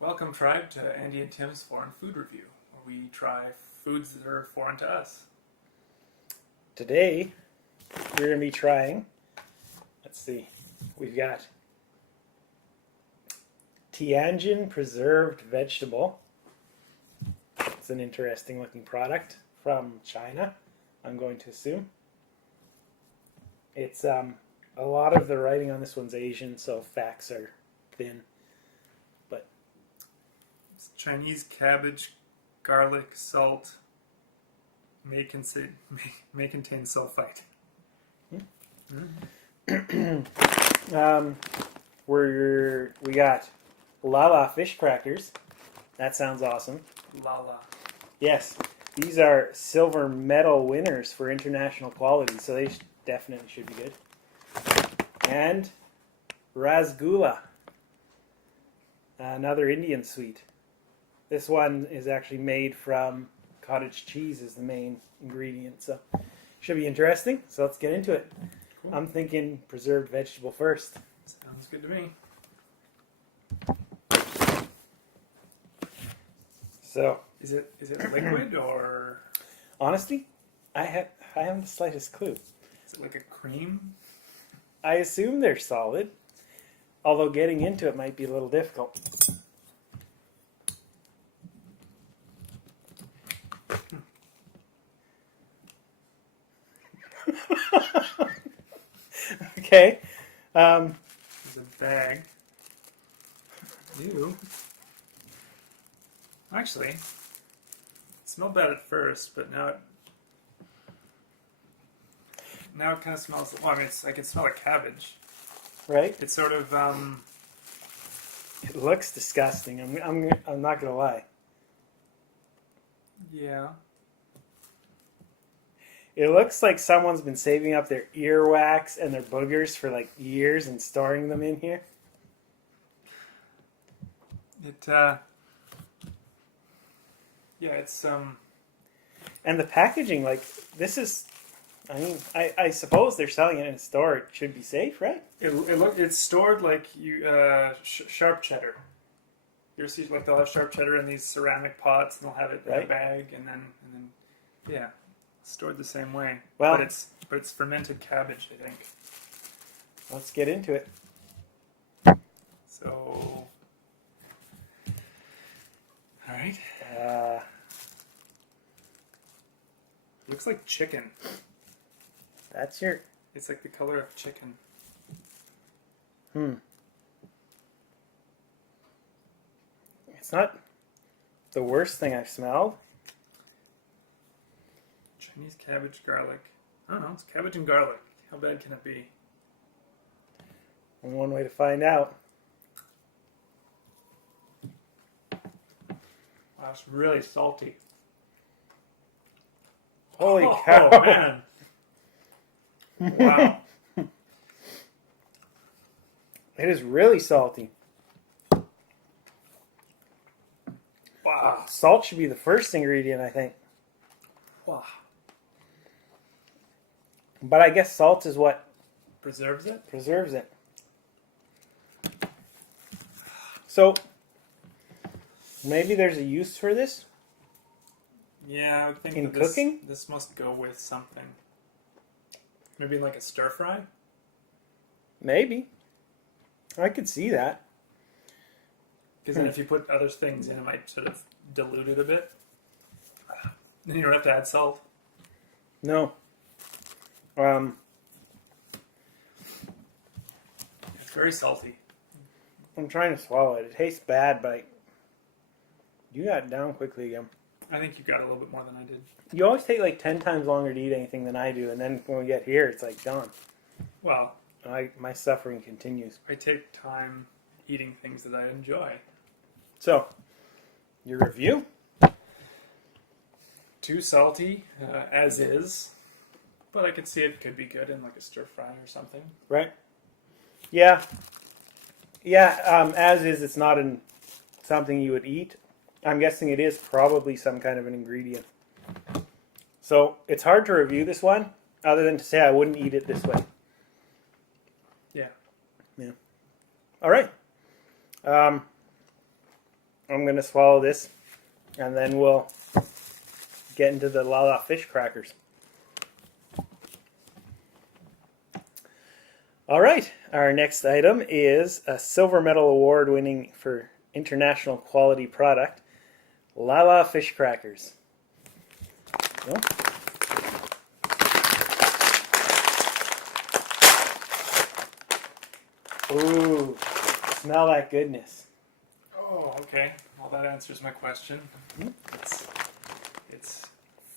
Welcome, Tribe, to Andy and Tim's Foreign Food Review, where we try foods that are foreign to us. Today, we're going to be trying, let's see, we've got Tianjin preserved vegetable. It's an interesting looking product from China, I'm going to assume. It's a lot of the writing on this one's Asian, so facts are thin. But It's Chinese cabbage, garlic, salt, may contain sulfite. we got LaLa fish crackers. That sounds awesome. LaLa. Yes, these are silver medal winners for international quality, so they definitely should be good. And Rasgulla, another Indian sweet. This one is actually made from cottage cheese as the main ingredient, so should be interesting. So let's get into it. Cool. I'm thinking preserved vegetable first. Sounds good to me. So Is it liquid or honestly, I haven't the slightest clue. is it like a cream? I assume they're solid, although getting into it might be a little difficult. Okay. There's a bag. Ew. Actually, it smelled bad at first, but now it kind of smells. Well, I mean, I can smell like cabbage. Right? It's sort of It looks disgusting. I'm not gonna lie. yeah. It looks like someone's been saving up their earwax and their boogers for like years and storing them in here. Yeah, it's And the packaging, like this is, I mean, I suppose they're selling it in a store. It should be safe, right? it's stored like sharp cheddar. You ever see like they'll have sharp cheddar in these ceramic pots and they'll have it in a Right. bag and then yeah, stored the same way. Well- but it's fermented cabbage, I think. Let's get into it. So all right. Looks like chicken. That's your. It's like the color of chicken. It's not the worst thing I've smelled. Chinese cabbage, garlic. I don't know. It's cabbage and garlic. How bad can it be? And one way to find out. Wow, it's really salty. Holy Oh, cow! man. Wow. It is really salty. Wow. Salt should be the first ingredient, I think. Wow. But I guess salt is what Preserves it? preserves it. So, maybe there's a use for this? Yeah, I would think In that this, cooking? this must go with something. Maybe like a stir fry? Maybe. I could see that. Because then if you put other things in, it might sort of dilute it a bit. Then you don't have to add salt. No. It's very salty. I'm trying to swallow it. It tastes bad, but you got it down quickly again. I think you got a little bit more than I did. You always take like 10 times longer to eat anything than I do, and then when we get here, it's like done. Well, My suffering continues. I take time eating things that I enjoy. So, your review? Too salty, as is. But I could see it could be good in like a stir fry or something. Right? Yeah. Yeah, as is, it's not something you would eat. I'm guessing it is probably some kind of an ingredient. So, it's hard to review this one, other than to say I wouldn't eat it this way. Yeah. Yeah. All right. I'm going to swallow this, and then we'll get into the LaLa fish crackers. All right, our next item is a silver medal award winning for international quality product, LaLa fish crackers. Well, ooh, smell that goodness. Oh, okay. Well, that answers my question. It's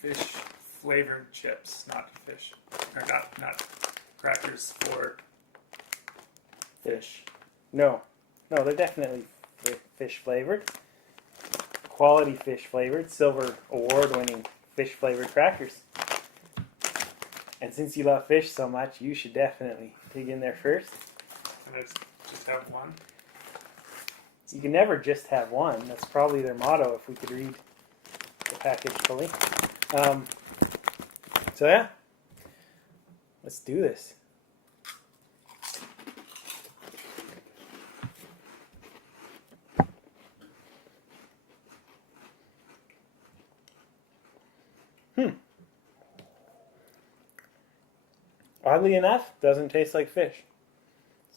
fish flavored chips, not fish, or not crackers for fish. No, they're definitely fish flavored. Quality fish flavored, silver award winning fish flavored crackers. And since you love fish so much, you should definitely dig in there first. And I just have one. You can never just have one. That's probably their motto if we could read the package fully. So yeah, let's do this. Oddly enough, doesn't taste like fish.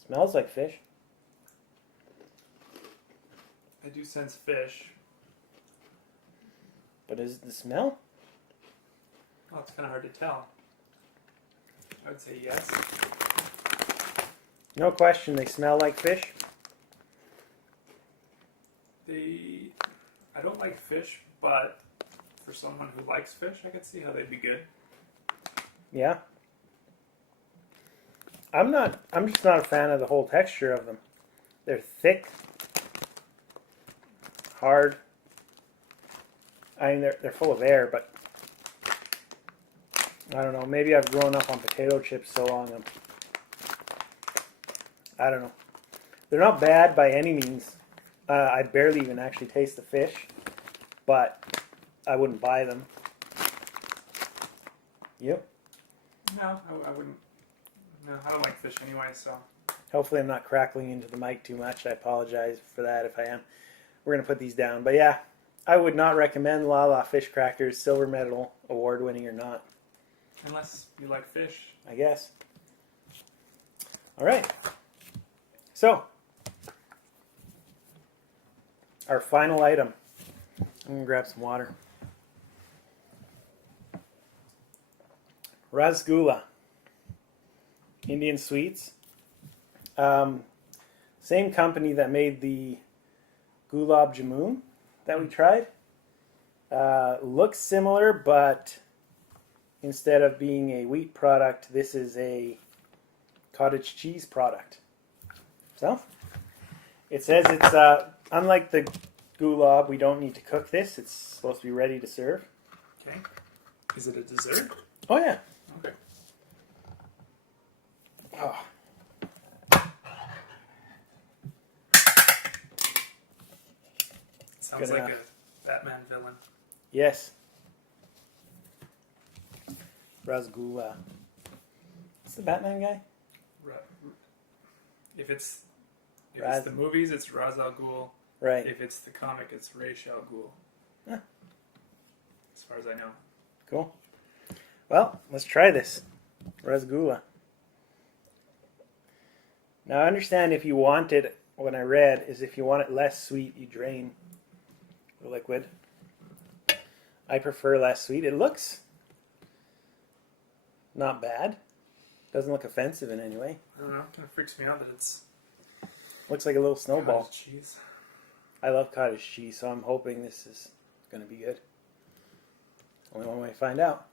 Smells like fish. I do sense fish. But is it the smell? Oh, it's kind of hard to tell. I would say yes. No question, they smell like fish. I don't like fish, but for someone who likes fish, I could see how they'd be good. Yeah. I'm just not a fan of the whole texture of them. They're thick, hard. I mean, they're full of air, but I don't know. Maybe I've grown up on potato chips so long. I don't know. They're not bad by any means. I barely even actually taste the fish, but I wouldn't buy them. Yep. No, I wouldn't. No, I don't like fish anyway, so. Hopefully I'm not crackling into the mic too much. I apologize for that if I am. We're going to put these down. But yeah, I would not recommend LaLa fish crackers, silver medal, award winning or not. Unless you like fish. I guess. All right. So, our final item. I'm going to grab some water. Rasgulla. Indian sweets. Same company that made the gulab jamun that we tried. Looks similar, but instead of being a wheat product, this is a cottage cheese product. So, it says it's, unlike the gulab, we don't need to cook this. It's supposed to be ready to serve. Okay. Is it a dessert? Oh, yeah. Okay. Oh. Sounds Good like enough. a Batman villain. Yes. Rasgulla. What's the Batman guy? If it's Raz- the movies, it's Ra's al Ghul. Right. If it's the comic, it's Ra's al Ghul. Huh. As far as I know. Cool. Well, let's try this. Rasgulla. Now, I understand if you want it, what I read is if you want it less sweet, you drain the liquid. I prefer less sweet. It looks not bad. Doesn't look offensive in any way. I don't know. It kind of freaks me out that it's Looks like a little snowball. cottage cheese. I love cottage cheese, so I'm hoping this is going to be good. Only one way to find out.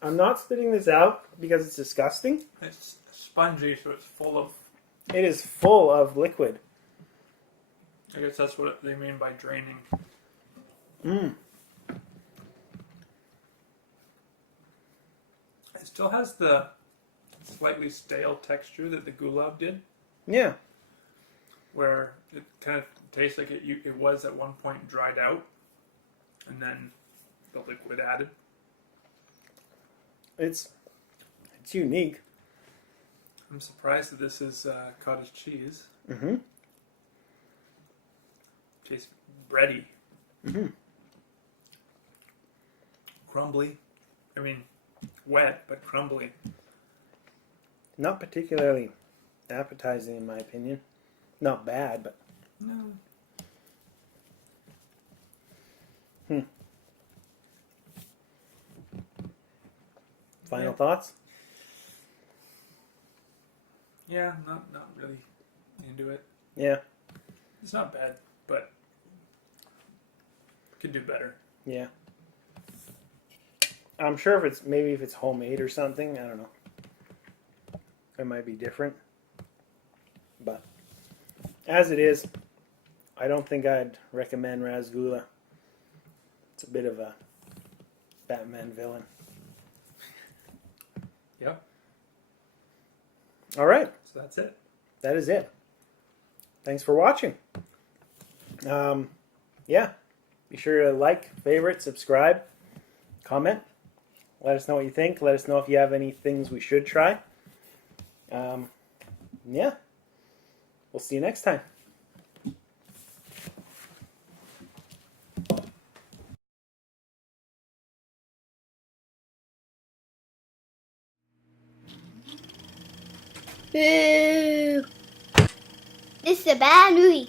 I'm not spitting this out because it's disgusting. It's spongy, so it's full of. It is full of liquid. I guess that's what they mean by draining. Mmm. It still has the slightly stale texture that the gulab did, Yeah. where it kind of tastes like it was at one point dried out, and then the liquid added. It's unique. I'm surprised that this is cottage cheese. Mm-hmm. Tastes bready. Mm-hmm. Crumbly. I mean, wet, but crumbly. Not particularly appetizing, in my opinion. Not bad, but No. final Yeah. thoughts? Yeah, not really into it. Yeah, It's not bad, but could do better. yeah. I'm sure if it's homemade or something, I don't know. It might be different. But as it is, I don't think I'd recommend Rasgulla. It's a bit of a Batman villain. Yep. All right, So that's it. that is it. Thanks for watching. Yeah, be sure to like, favorite, subscribe, comment. Let us know what you think. Let us know if you have any things we should try. Yeah, we'll see you next time. Boo! This is a bad movie.